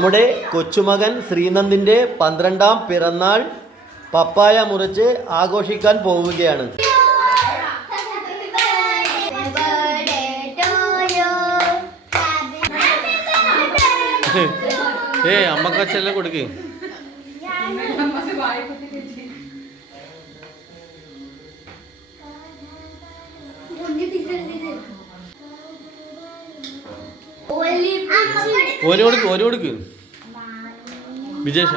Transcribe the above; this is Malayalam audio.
നമ്മുടെ കൊച്ചുമകൻ ശ്രീനന്ദിൻ്റെ 12ാം പിറന്നാൾ പപ്പായ മുറിച്ച് ആഘോഷിക്കാൻ പോവുകയാണ്. അമ്മക്കച്ചെല്ലാം കൊടുക്ക്. ഓന് കൊടുക്ക് വിജേഷ.